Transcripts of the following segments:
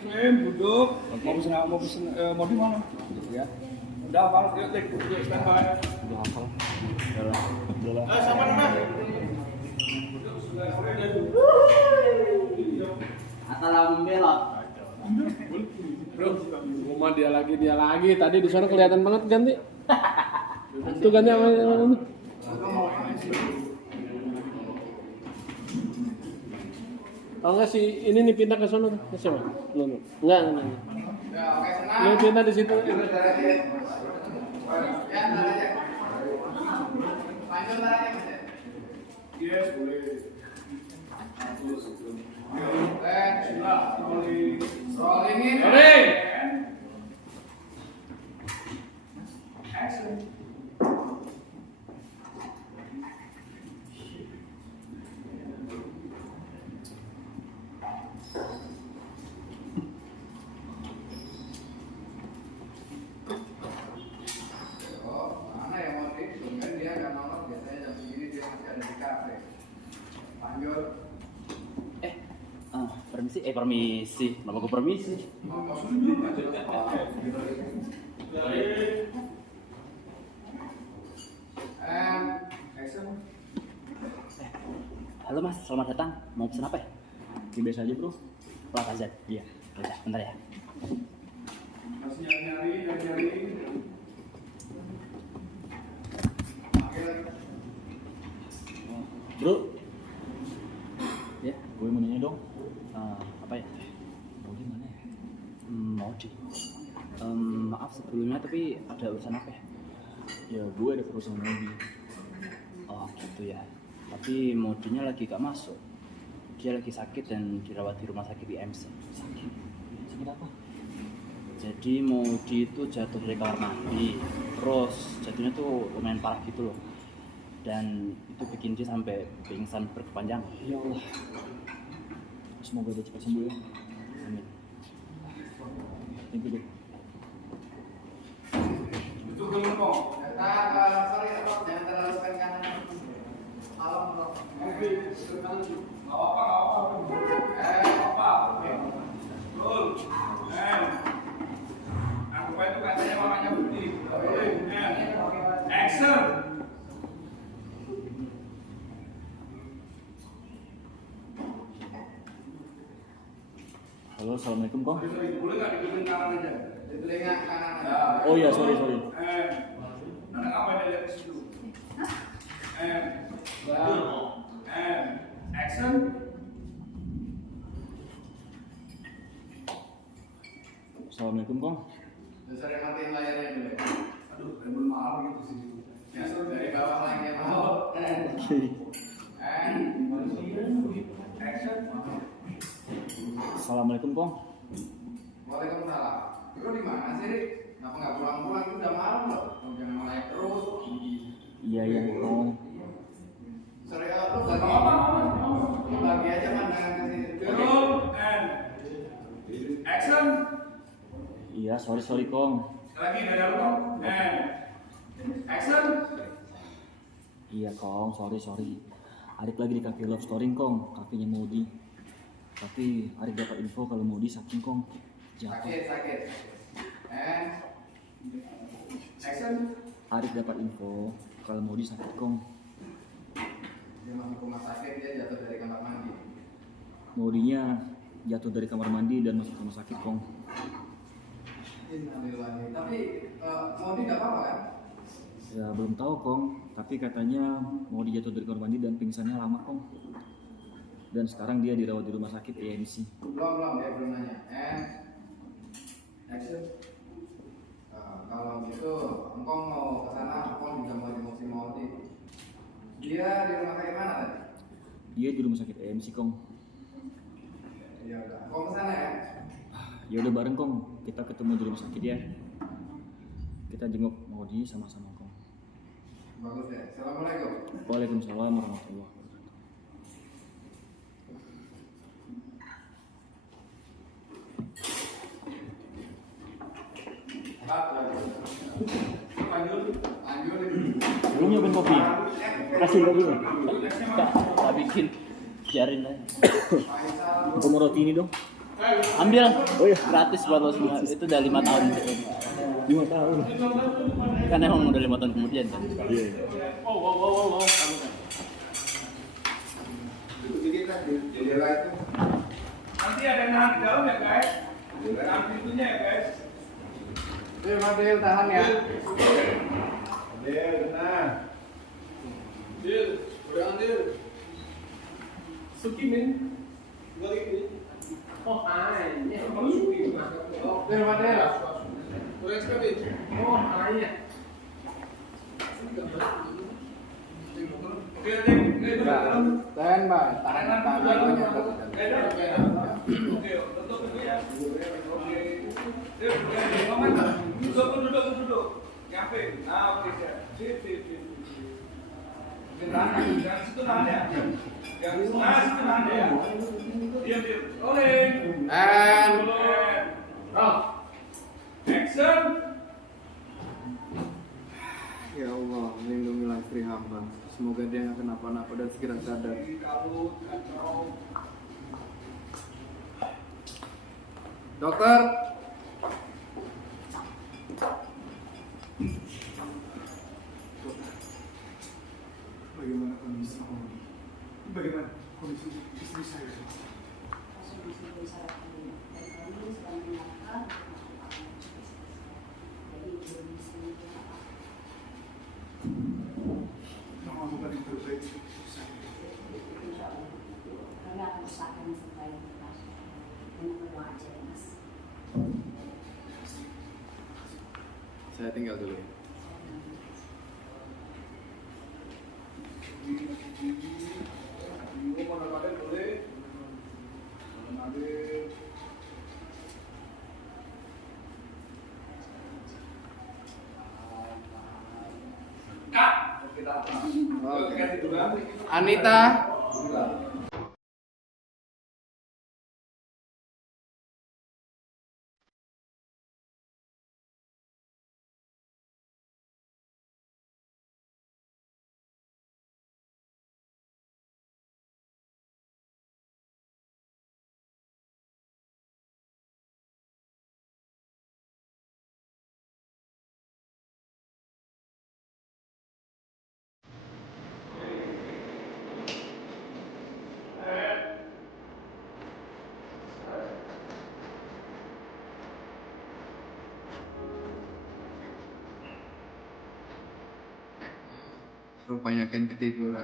Swim, duduk. Mau pesen mau di mana? Ya. Udah hafal, yuk standby. Udah hafal. Udah lah. Siapa namanya? Asal belok. Bro, rumah dia lagi. Tadi di sana kelihatan banget ganti. Itu ganti apa ini? Kalau nggak sih ini nih pindah ke sana ke siapa? Enggak. Lu pindah di situ. Yes, boleh. Rolling in. Action. Mana yang mau kan dia nggak nongol biasanya jam segini dia masih ada di kafe. Lanjut. Permisi. Nama gue permisi. Action. Halo mas, selamat datang. Mau pesen apa ya? Ini biasa aja bro. Lakazet. Iya. Bentar ya. Masih nyari. Bro. Ya, gue mau nanya dong. Apa ya? Mau di mana ya? Mau di. Maaf sebelumnya tapi ada urusan apa ya? Ya, gue ada perusahaan mobil. Oh gitu ya. Tapi modinya lagi gak masuk. Dia lagi sakit dan dirawat di rumah sakit IMC. Sakit apa? Jadi Modi itu jatuh dari kamar mandi, terus jatuhnya tuh lumayan parah gitu loh. Dan itu bikin dia sampai pingsan berkepanjangan. Ya Allah. Semoga dia cepat sembuh ya. Amin. Thank you deh. Itu belum mau. Sorry, jangan terlalu sekan kanan. Malam bro. Oke, nggak apa. Betul. Aku itu katanya mamanya Budi. Action. Halo, assalamualaikum kong. Boleh nggak dikumpulin kanan aja? Di telinga kanan aja. Oh iya, sorry. Anak apa yang lihat di situ? Action. Assalamualaikum kong. Sorry, matiin layarnya dulu. Aduh, belum maaf gitu sih. Ya, dari bawah lagi ya mau. Action. Assalamualaikum kong. Waalaikumsalam. Lu di mana sih, Rik? Kenapa nggak pulang-pulang? Itu udah malam loh. Jangan malah terus. Iya kong. Sorry, lu bagi aja pandangan ke sini. Roll and action. Iya, sorry kong. Sekali lagi dari lu and action. Iya kong, sorry. Arik lagi di cafe Love Story kong, kafenya Modi. Tapi Arik dapat info kalau Modi sakit kong. Jatuh. Sakit. And action. Arik dapat info kalau Modi sakit kong. Dia masuk rumah sakit, dia jatuh dari kamar mandi. Modinya jatuh dari kamar mandi dan masuk rumah sakit kong. Innalillahi. Tapi Modi nggak apa-apa kan? Ya belum tahu kong, tapi katanya Modi jatuh dari kamar mandi dan pingsannya lama kong. Dan sekarang dia dirawat di rumah sakit AMC. Belum, dia belum nanya. And action. Kalau gitu, engkong mau ke sana, engkong juga mau jenguk si Modi. Dia di rumah sakit mana tadi? Dia di rumah sakit AMC kong. Ya udah, engkong ke sana ya. Ya udah bareng kong, kita ketemu di rumah sakit ya. Kita jenguk Modi sama-sama kong. Bagus ya. Assalamualaikum. Waalaikumsalam warahmatullahi wabarakatuh. Belum nyobain kopi? Kasih kopinya. Tak bikin. Biarin aja. Aku mau roti ini dong. Ambil, gratis buat lo semua. Itu udah 5 tahun. 5 tahun. Kan emang udah 5 tahun kemudian kan. Iya. Jendela itu. Nanti ada yang nahan di dalam ya guys. Nahan pintunya ya guys. Fadil tahan ya. Adil, nah. Adil, udah Adil. Suki min. Gua ini. Oh, hai. Ya, kamu Suki. Fadil. Udah sekali. Oh, hai ya. Oke, Adil. Stand by. Tahan dulunya. Oke, tutup dulu ya. Oke. Duduk. Nyampe. Oke, sip. Jangan situ nahan ya. Situ nahan ya. Diam. Rolling. And Roll. Action. ya Allah, lindungilah istri hamba. Semoga dia nggak kenapa-napa dan segera sadar. Kalau kacau. Dokter. Bagaimana kondisi istri saya? Mama bukan yang terbaik untuk saya. Kami akan usahakan yang terbaik untuk Mas. Dengan berdoa aja ya Mas. Saya tinggal dulu ya. Ibu mana pada boleh? Mana ada? Kak, kita ganti dulu. Anita. Rupanya Ken ketiduran.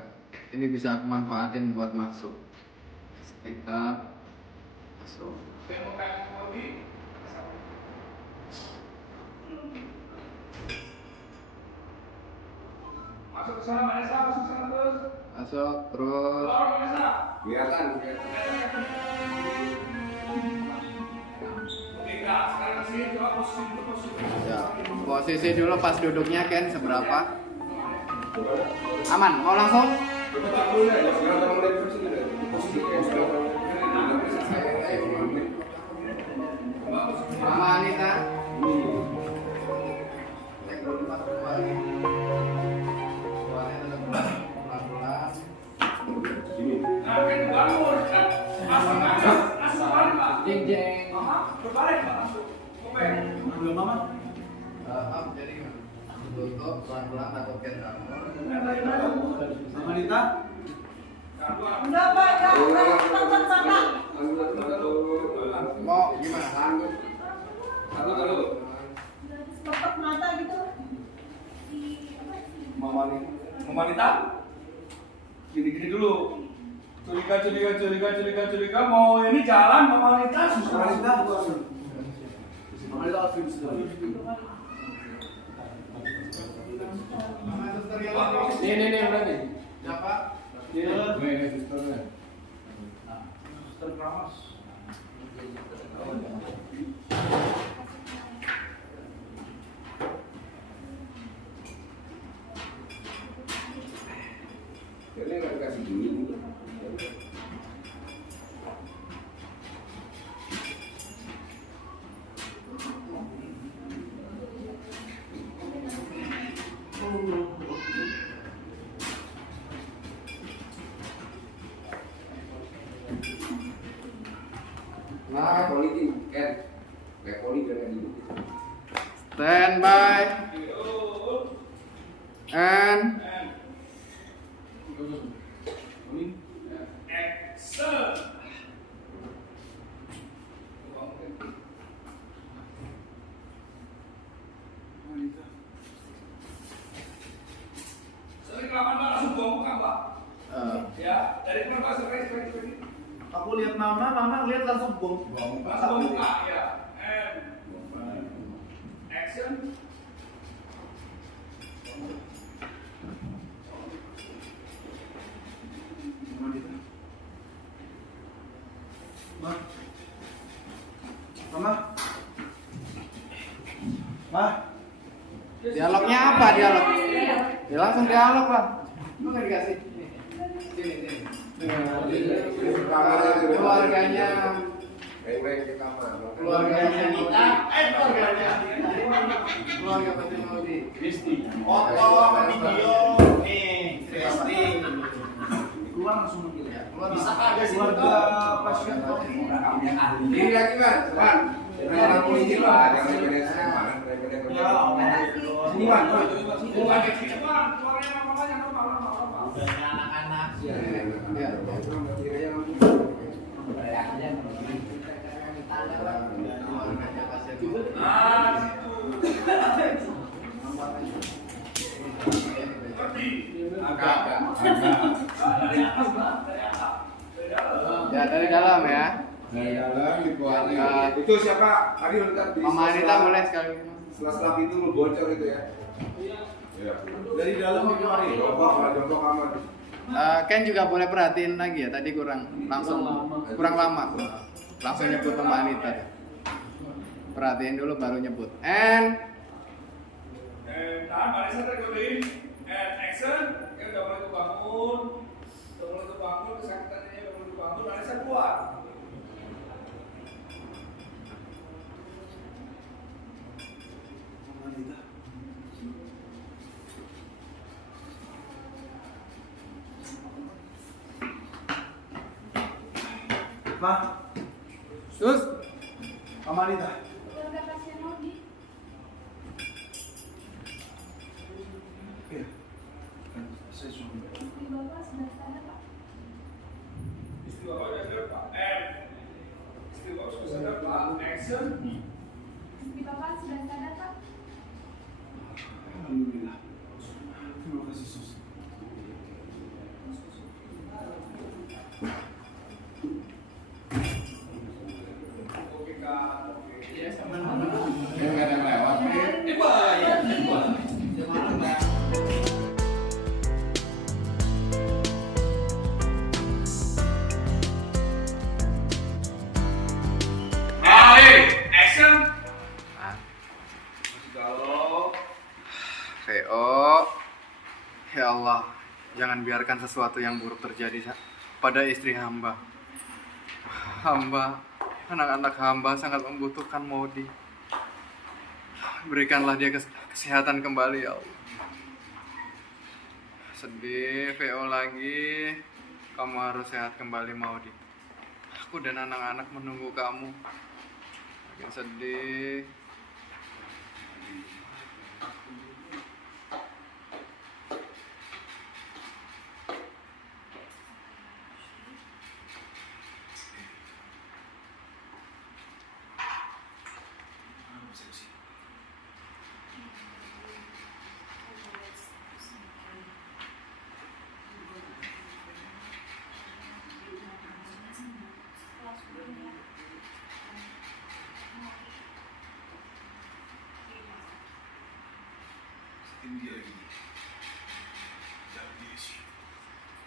Ini bisa aku manfaatin buat masuk. Kita masuk. Masuk ke sana, Vanessa. Masuk ke sana terus. Masuk terus. Keluar, Vanessa. Kelihatan. Oke, Kak. Sekarang sini coba posisi. Ya. Posisi dulu pas duduknya Ken seberapa? Aman. Mau langsung? Mama Anita. Cek dulu pas kembali. Suaranya tetap pelan-pelan. Nah, kan bangun. Masuk balik, Pak. Jeng jeng. Mama, berbalik, Pak. Masuk. Oke. Belum, Mama. Jadi tutup pelan-pelan takut Ken bangun. Mama Nita. Mau gimana? Ketok mata gitu. Mama Nita. Gini dulu. Curiga. Mau ini jalan Mama Nita susah. Mama Nita Ini udah nih. Siapa? Ini susternya. Suster Kramas. Ini nggak dikasih gini. Nah, Kayak politik kan, kayak politik kan gitu. Stand by and Action. Sering kapan Pak langsung bongkar Pak? Ya, dari mana Pak? Sering. Aku lihat mama lihat langsung bom. Langsung buka ya. And action. Mah, dialognya apa dialog? Ya langsung dialog lah. Lu nggak dikasih? Sini. Keluarganya Baik-baik ke kamar. keluarga Pati Maudi. foto sama video nih, Resti. Keluar langsung manggil ya. Bisa ada keluarga pasien Ini lagi Pak. Jangan polisi Pak, jangan beres kemarin daripada Ya, Ini Pak. Bukan di sini Pak. Keluarnya mamanya normal. anak-anak. Ya. Nah, seperti Agak. dari atas Pak, dari atas. Dari dalam. Ya dari dalam ya. Dari dalam dikeluarin. Itu siapa? Tadi ntar di Mama Anita boleh sekali. setelah itu lu bocor itu ya. Iya. Dari dalam dikeluarin. Jongkok aman. Ken juga boleh perhatiin lagi ya. Tadi kurang lama. Langsung nyebut Mama Anita. Perhatiin dulu baru nyebut. And Tahan, Vanessa recording. And action. Kita udah mulai kebangun. Kesakitannya udah mulai kebangun. Vanessa keluar. Mah, sus. Mama Anita. Keluarga pasien Maudi. Iya. Saya suami. Istri Bapak sudah sadar, Pak. Istri Bapak udah sadar Pak. And istri Bapak sudah sadar Pak. Action. Istri Bapak sudah sadar, Pak. Alhamdulillah. Terima kasih sus. Oke Kak. Oke. Enggak ada yang lewat. Action. VO. Ya Allah, jangan biarkan sesuatu yang buruk terjadi pada istri hamba. Hamba, anak-anak hamba sangat membutuhkan Maudi. Berikanlah dia kesehatan kembali ya Allah. Sedih, VO lagi. Kamu harus sehat kembali Maudi. Aku dan anak-anak menunggu kamu. Makin sedih.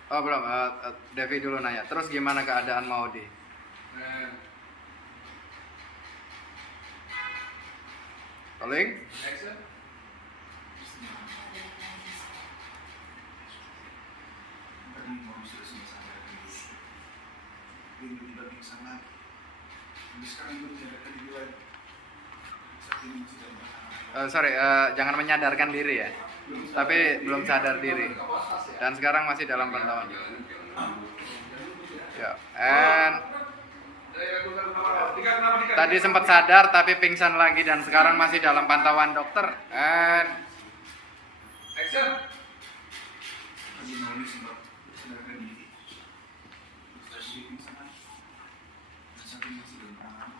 Oh belum, Devi dulu nanya. Terus gimana keadaan Maudi? Calling? Action. Tadi mau sudah selesai terus. Minggu tidak pingsan lagi. Tapi sekarang itu menyadarkan diri lagi. Saat ini masih dalam perjalanan. Sorry, jangan menyadarkan diri ya. Tapi belum sadar diri. Dan sekarang masih dalam pantauan. Ya, and Tadi sempat sadar tapi pingsan lagi dan sekarang masih dalam pantauan dokter. And Action. Lagi nulis sempat sadarkan diri. Setelah dia pingsan, dan saat ini masih dalam penanganan.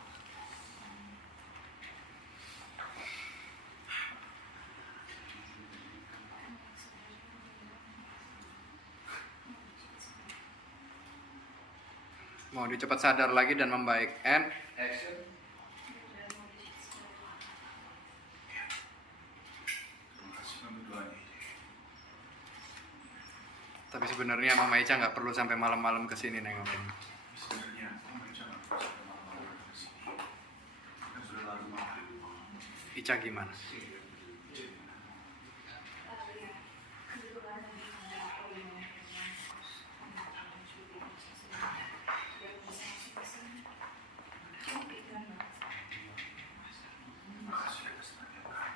mau cepat sadar lagi dan membaik. And action. Terima kasih kami doanya. Tapi sebenarnya Mama Ica nggak perlu sampai malam-malam kesini nengokin. Sebenarnya Mama Ica nggak perlu sampai malam-malam ke sini. Kan sudah larut maghrib. Ica gimana? Terima kasih atas perhatian kamu.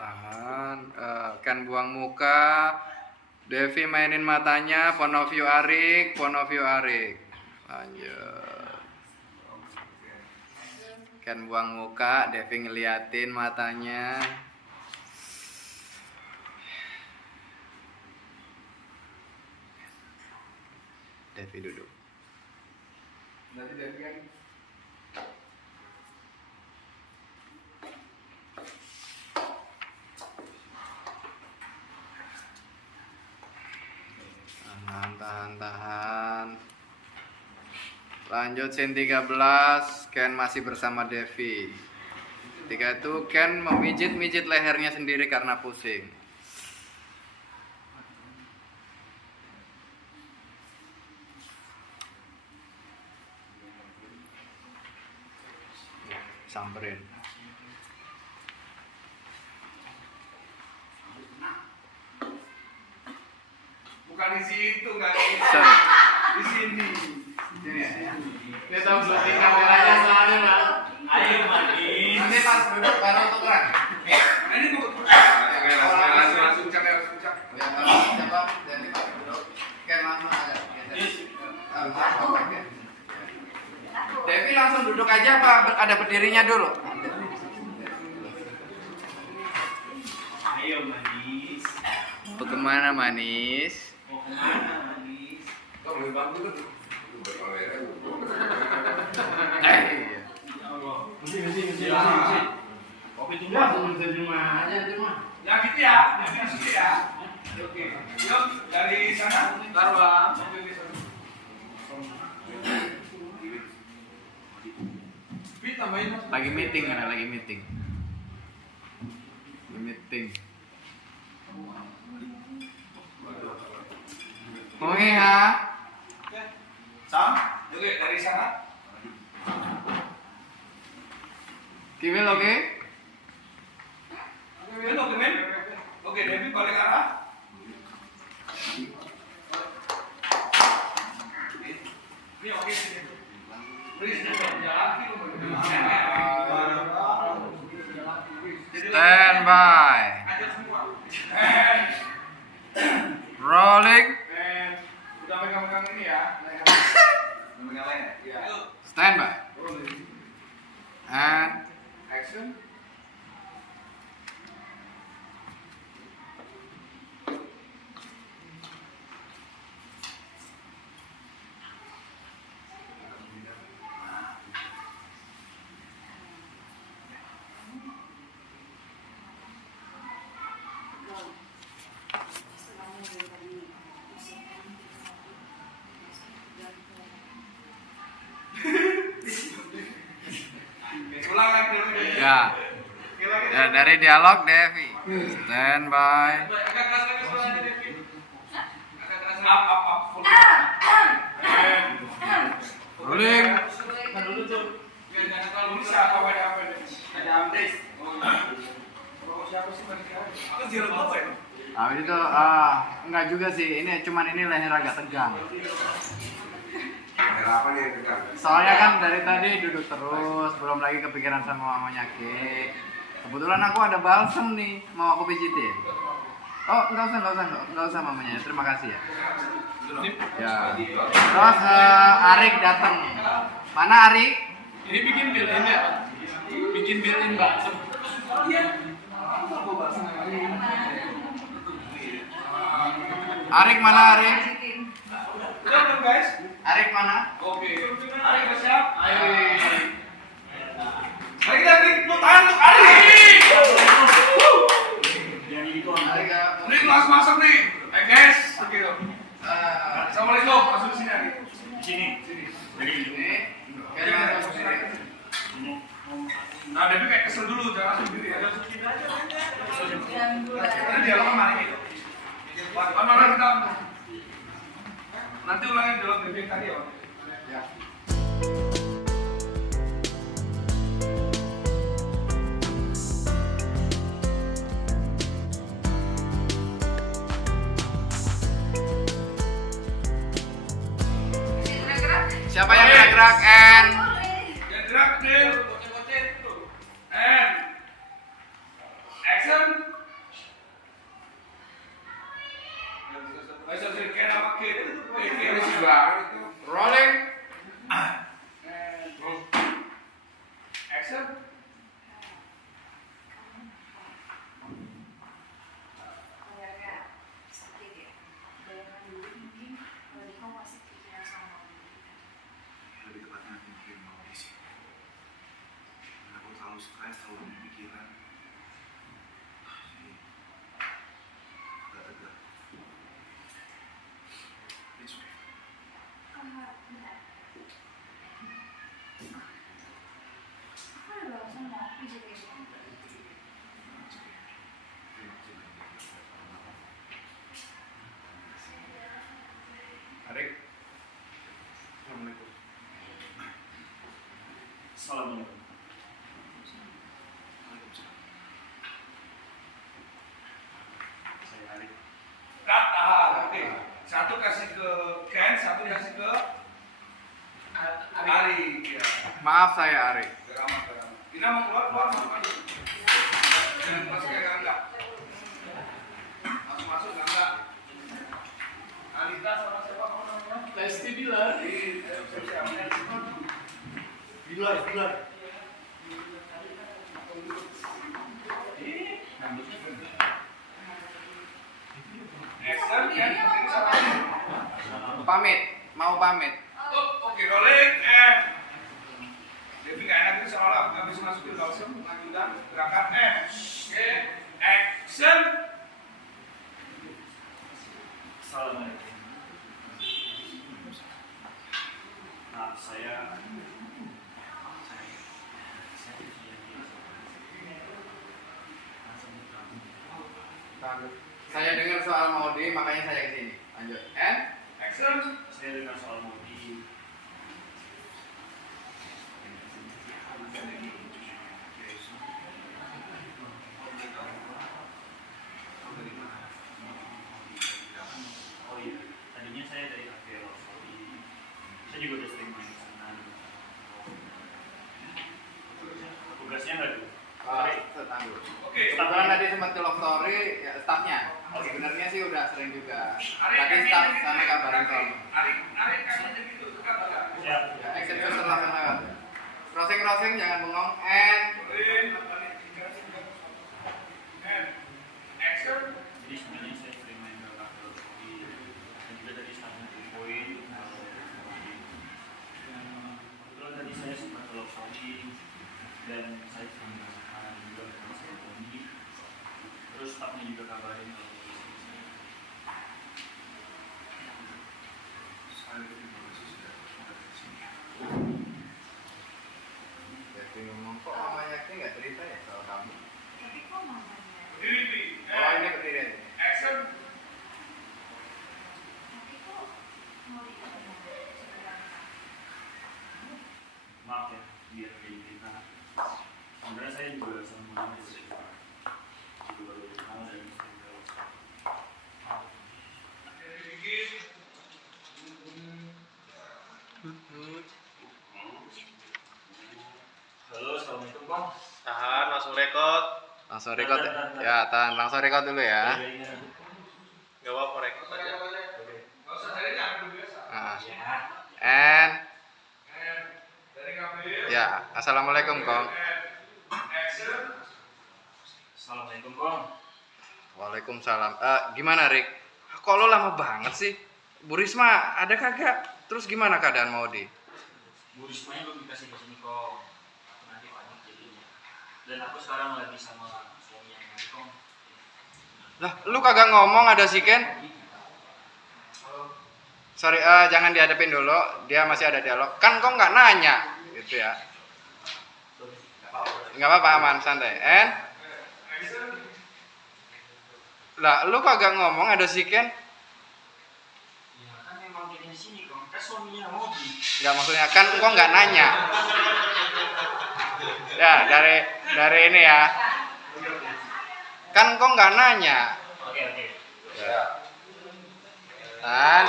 Tahan. Kan buang muka. Devi mainin matanya. Point of view Arik. Point of view Arik. Lanjut. Kan buang muka. Devi ngeliatin matanya. Devi duduk. Nanti Devi kan. Tahan. Lanjut scene 13. Ken masih bersama Devi. Ketika itu Ken memijit-mijit lehernya sendiri karena pusing. Samperin. Bukan di situ, nggak di situ. Sorry. Di sini. Sini ya. Dia tahu blocking kameranya soalnya, Pak. Ayo Madi. Nanti pas duduk baru tukeran. Ini mau langsung cak. Ya, coba jadi pas duduk. Ken langsung aja. Devi langsung duduk aja apa ada berdirinya dulu? Ayo Manis. Mau kemana manis? Mau kemana Manis? Kok lebih bagus tuh? Iya. Ya Allah. Mesti. Kopi tunggu langsung di rumah aja di rumah. Ya gitu ya, yang situ ya. Oke. Yuk dari sana. Bang. Lagi meeting kan, lagi meeting. Oke ya. Sam, oke dari sana. Kiwil oke? Oke, men. Oke, Devi balik arah. Ini oke sini. Please, jalan Stand by. aja semua. Rolling. Udah pegang-pegang ini ya. Pegang lain ya. Stand by. And action. Ulang lagi dulu. Ya. Ya dari dialog Devi. Stand by. Agak keras lagi suaranya Devi. Agak keras lagi. Up. Full. Rolling. Kan dulu tuh. Biar jangan terlalu bisa apa nih. Ada Amris. Rokok siapa sih tadi? Aku zero apa ya? Habis itu enggak juga sih. Ini cuman ini leher agak tegang. Air apa nih yang tegang? Soalnya kan dari tadi duduk terus, belum lagi kepikiran sama mamanya Ki. Kebetulan aku ada balsem nih, mau aku pijitin. Oh, enggak usah mamanya. Terima kasih ya. Ya. Terus Arik datang. Mana Arik? Ini bikin bill in ya? Bikin bill in Mbak. Arik mana Arik? Udah belum guys? Arik mana? Oke. Ari udah siap? Ayo. Mari kita beri tepuk tangan untuk Ari. Arik Ini langsung masuk nih. Guys, oke. Assalamualaikum. Masuk di sini Ari. Sini. Sini. ini. Kayaknya masuk sini. Nah, Debbie kayak kesel dulu, jangan langsung diri ya. Ini dialog sama Ari gitu. Mana kita nanti ulangin dialog Debbie tadi ya. Ya. Siapa yang gerak and Yang gerak deal. And action. Ayo sih kayak nama kid. Ini sih banget itu. rolling. Action. Lebih tepatnya aku mungkin mau di sini. Karena aku terlalu stres, terlalu banyak pikiran. Jadi, agak tegak. It's okay. It's okay. Terima kasih banyak. Arik. Assalamualaikum. Assalamualaikum. Waalaikumsalam. Saya Arik. Cut. Oke. Satu kasih ke Ken, satu kasih ke Ari. Ya. Maaf saya Arik. Biar aman. Ina mau keluar masuk aja. Jangan masuk kayak enggak. Masuk enggak. Alita sama siapa kamu namanya? Lesti Bilar. Bilar. Action ya. Mau pamit. Oke, rolling and Devi nggak enak itu seolah nggak bisa masukin langsung lanjutan gerakan oke, action. Assalamualaikum. Maaf saya Saya dengar soal Maudi, makanya saya kesini. Lanjut. And Action. saya dengar soal Maudi. Oh iya, tadinya saya dari kafe Saudi. Saya juga udah sering main ke sana. Tugasnya nggak tuh? tangguh. Oke. Kebetulan tadi sempat ke Love Story, ya, staffnya. Sebenarnya sih udah sering juga. Ari, Tadi kaki staff jadi sana gitu. kabarin soalnya. Ari kaki jadi gitu. Tekan tekan. Siap. Ya, action shoot langsung lewat. Crossing, jangan bengong. And Rolling. And action. Jadi sebenarnya saya sering main ke kafe Saudi. Dan juga tadi staffnya infoin kalau Maudi. Kebetulan tadi saya sempat ke Love Saudi dan saya sering merasakan juga bersama sama Tony. Terus staffnya juga kabarin kalau Saya terima kasih sudah datang ke sini. Yakti ngomong, kok Mama Yakti nggak cerita ya soal kamu? Berdiri. Oh ini berdiri. Action. maaf ya biar kayak kita sebenarnya saya juga sama Mama juga baru kenal dan sering tahu. Begin. Halo, assalamualaikum Bang. Tahan, langsung rekod. Langsung record ya, tahan. Langsung record dulu ya. Gak apa-apa record aja. Nggak usah dari ngambil biasa. And Dari ngambil. ya, assalamualaikum Kong. Action. Assalamualaikum Kong. Waalaikumsalam. Gimana Rick? Kok lo lama banget sih? Bu Risma ada kagak? Terus gimana keadaan Maudi? Bu Rismanya belum dikasih ke sini Kong. Aku nanti panik jadinya. Dan aku sekarang lagi sama suami yang lain Kong. Lah, lu kagak ngomong ada si Ken? Sorry, jangan dihadapin dulu. Dia masih ada dialog. Kan kok nggak nanya, gitu ya? Nggak apa-apa, aman, santai. Lah, lu kagak ngomong ada si Ken? Ya kan memang kita di sini Kong. Kan suaminya Mobi. Nggak, maksudnya kan kok nggak nanya? Ya, dari ini ya. Kan kok nggak nanya? Oke. Ya. Tahan,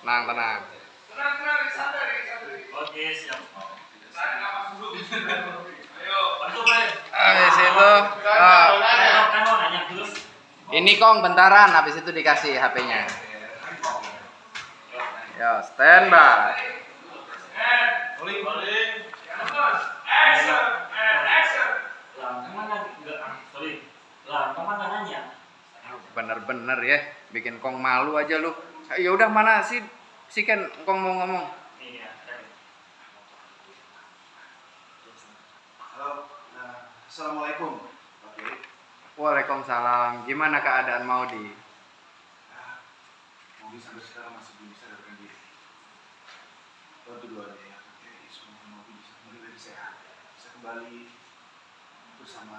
tenang. Tenang, santai. Oke, siap. Tarik nafas dulu. Ayo. Bantu Bay. Habis itu, Kan mau nanya dulu. ini Kong bentaran, habis itu dikasih HP-nya. Yo, standby. Rolling. Action. Action. Lah, kemana enggak? Sorry. Lah, kemana nanya? Bener-bener ya, bikin Kong malu aja lu. Ya udah, mana sih si Ken Kong mau ngomong? Iya. Halo, assalamualaikum. Oke. Waalaikumsalam. Gimana keadaan Maudi? Mobi sampai sekarang masih belum bisa sadarkan diri. Bantu dulu aja ya. Oke, semoga Mobi bisa kembali lagi sehat, bisa kembali bersama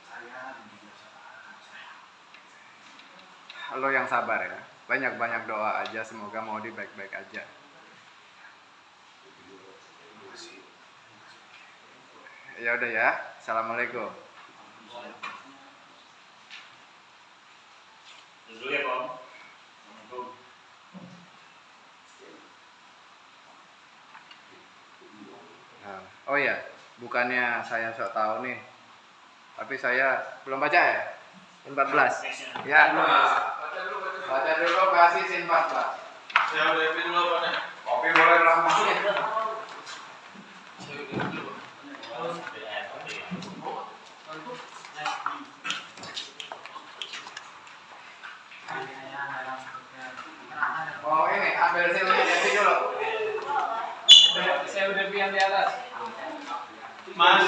saya dan juga sama anak saya. Lo yang sabar ya. Banyak-banyak doa aja, semoga Maudi baik-baik aja. Terima kasih. Ya udah ya. Assalamualaikum. Dulu ya, Kong. Assalamualaikum. Nah, oh ya, bukannya saya sok tahu nih, tapi saya belum baca ya. Sin 14. Ya. Baca dulu kasih sin 14. Saya udah ipin dulu apa nih? Kopi boleh lama. Oh ini ambil silnya jadi dulu. Saya udah pian di atas. Mas,